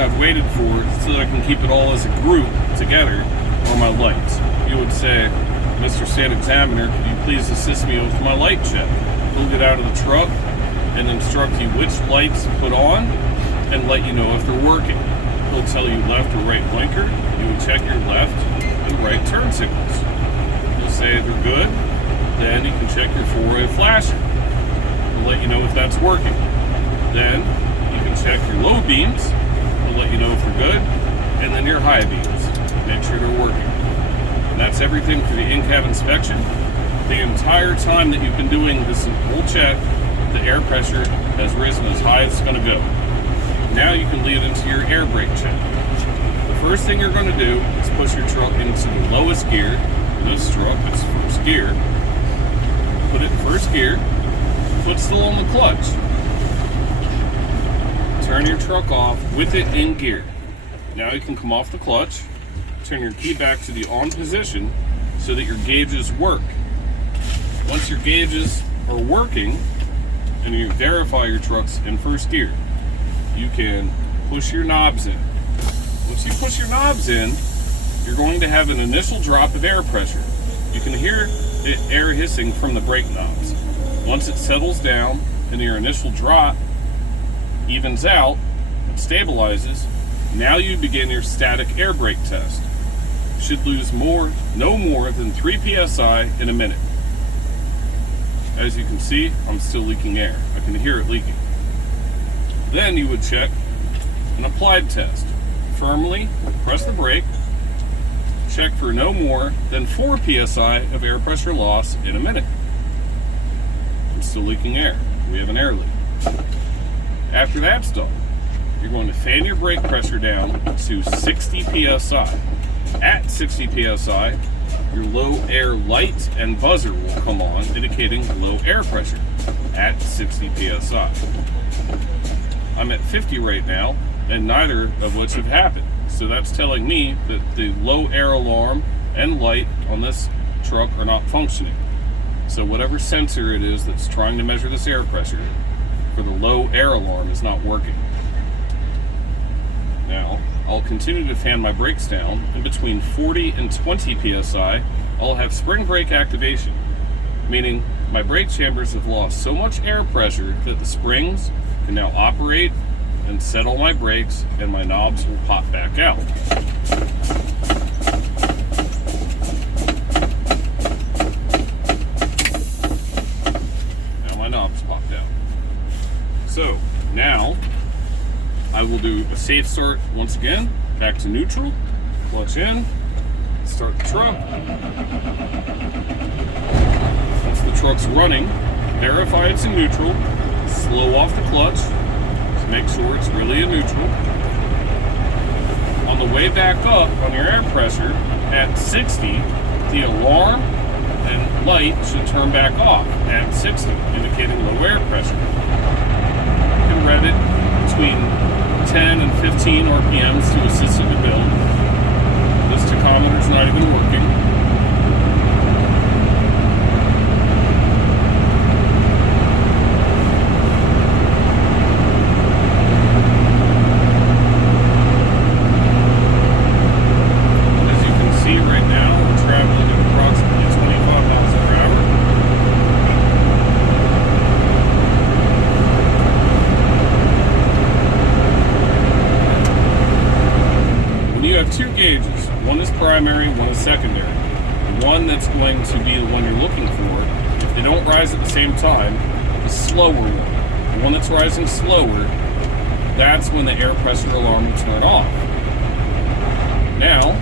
thing I've waited for so that I can keep it all as a group together are my lights. You would say, Mr. State Examiner, could you please assist me with my light check? He'll get out of the truck and instruct you which lights to put on and let you know if they're working. He'll tell you left or right blinker. You would check your left and right turn signals. He'll say they're good. Then you can check your four-way flasher. He'll let you know if that's working. Then you can check your low beams. He'll let you know if they're good. And then your high beams. Make sure they're working. And that's everything for the in-cab inspection. The entire time that you've been doing this whole check, the air pressure has risen as high as it's going to go. Now you can lead into your air brake check. The first thing you're going to do is push your truck into the lowest gear. In this truck, it's first gear. Put it in first gear. Foot still on the clutch. Turn your truck off with it in gear. Now you can come off the clutch. Turn your key back to the on position so that your gauges work. Once your gauges are working and you verify your truck's in first gear, you can push your knobs in. Once you push your knobs in, you're going to have an initial drop of air pressure. You can hear it air hissing from the brake knobs. Once it settles down and your initial drop evens out and stabilizes, now you begin your static air brake test. You should lose no more than 3 psi in a minute. As you can see, I'm still leaking air. I can hear it leaking. Then you would check an applied test. Firmly press the brake. Check for no more than 4 psi of air pressure loss in a minute. I'm still leaking air. We have an air leak. After that's done, you're going to fan your brake pressure down to 60 psi. At 60 psi, your low air light and buzzer will come on, indicating low air pressure at 60 psi. I'm at 50 right now, and neither of which have happened. So that's telling me that the low air alarm and light on this truck are not functioning. So whatever sensor it is that's trying to measure this air pressure for the low air alarm is not working. Now, I'll continue to fan my brakes down, and between 40 and 20 psi, I'll have spring brake activation, meaning my brake chambers have lost so much air pressure that the springs can now operate and settle my brakes, and my knobs will pop back out. Now my knobs popped out. So, now I will do a safe start once again, back to neutral, clutch in, start the truck. Once the truck's running, verify it's in neutral, slow off the clutch to make sure it's really in neutral. On the way back up on your air pressure at 60, the alarm and light should turn back off at 60, indicating low air pressure. You can rev it between 10 and 15 RPMs to assist in the build. This tachometer's not even working. As you can see right now, we're traveling at approximately 25 miles per hour. You have two gauges. One is primary, one is secondary. The one that's going to be the one you're looking for, if they don't rise at the same time, the slower one. The one that's rising slower, that's when the air pressure alarm will turn off. Now,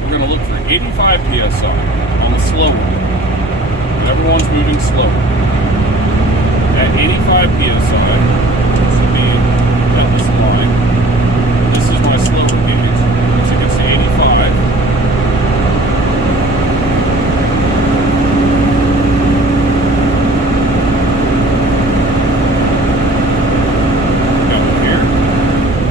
we're going to look for 85 psi on the slow one. Everyone's moving slower. At 85 psi, it should be at this line. This is my slower gauge. Once it gets to 85, got one here.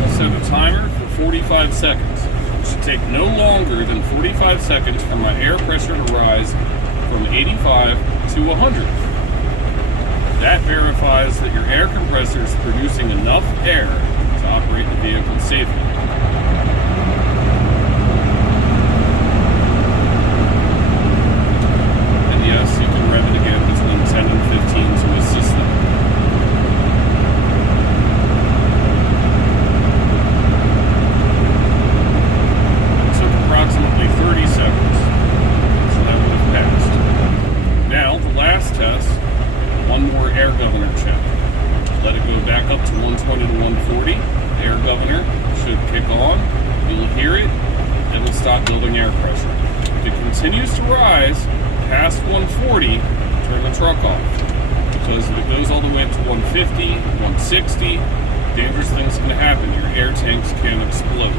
I'll set a timer for 45 seconds. It should take no longer than 45 seconds for my air pressure to rise from 85 to 100. That verifies that your air compressor is producing enough air to operate the vehicle safely. And yes, you can rev it again between 10 and 15 to assist them. It took approximately 30 seconds, so that would have passed. Now, the last test, one more air governor check. Let it go back up to 120 to 140. Air governor should kick on. You'll hear it. It will stop building air pressure. If it continues to rise past 140, turn the truck off. Because if it goes all the way up to 150, 160, dangerous things can happen. Your air tanks can explode.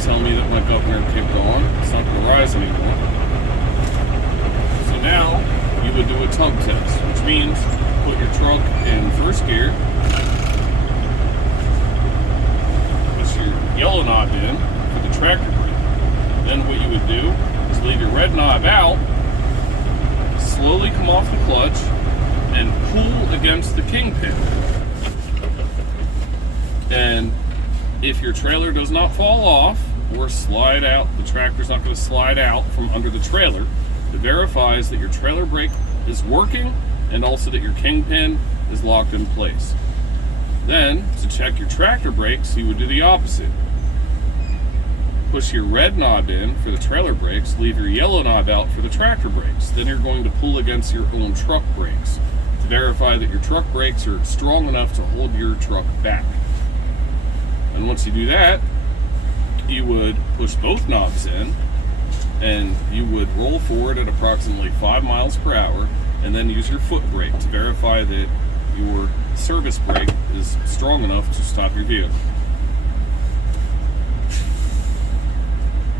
Tell me that my governor kicked on. It's not going to rise anymore. So now you would do a tug test, which means put your truck in first gear, push your yellow knob in for the tractor brake. Then what you would do is leave your red knob out, slowly come off the clutch, and pull against the kingpin. And if your trailer does not fall off or slide out, the tractor's not going to slide out from under the trailer, it verifies that your trailer brake is working and also that your kingpin is locked in place. Then, to check your tractor brakes, you would do the opposite. Push your red knob in for the trailer brakes, leave your yellow knob out for the tractor brakes. Then you're going to pull against your own truck brakes to verify that your truck brakes are strong enough to hold your truck back. And once you do that, you would push both knobs in and you would roll forward at approximately 5 miles per hour and then use your foot brake to verify that your service brake is strong enough to stop your vehicle.